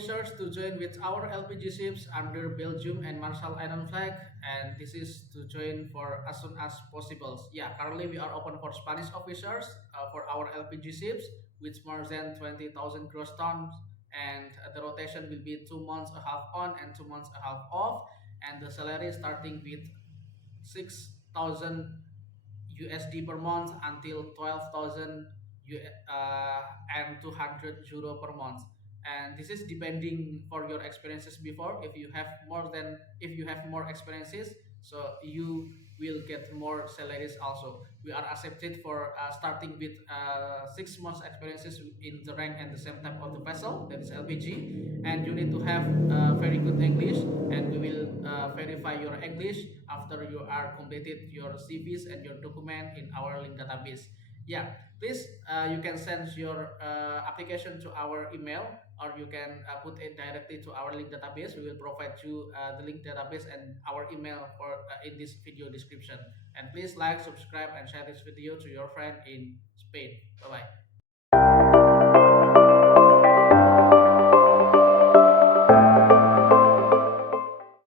officers to join with our LPG ships under Belgium and Marshall Island flag, and this is to join for as soon as possible. Yeah, currently we are open for Spanish officers for our LPG ships with more than 20,000 gross tons, and the rotation will be 2 months a half on and 2 months a half off, and the salary starting with 6,000 USD per month until 12,000 and 200 euro per month. And this is depending for your experiences before. If you have more experiences, so you will get more salaries also. We are accepted for starting with 6 months experiences in the rank and the same type of the vessel, that is LPG, and you need to have very good English, and we will verify your English after you are completed your CVs and your document in our link database. Yeah, please you can send your application to our email, or you can put it directly to our link database. We will provide you the link database and our email for in this video description. And please like, subscribe, and share this video to your friend in Spain. Bye bye.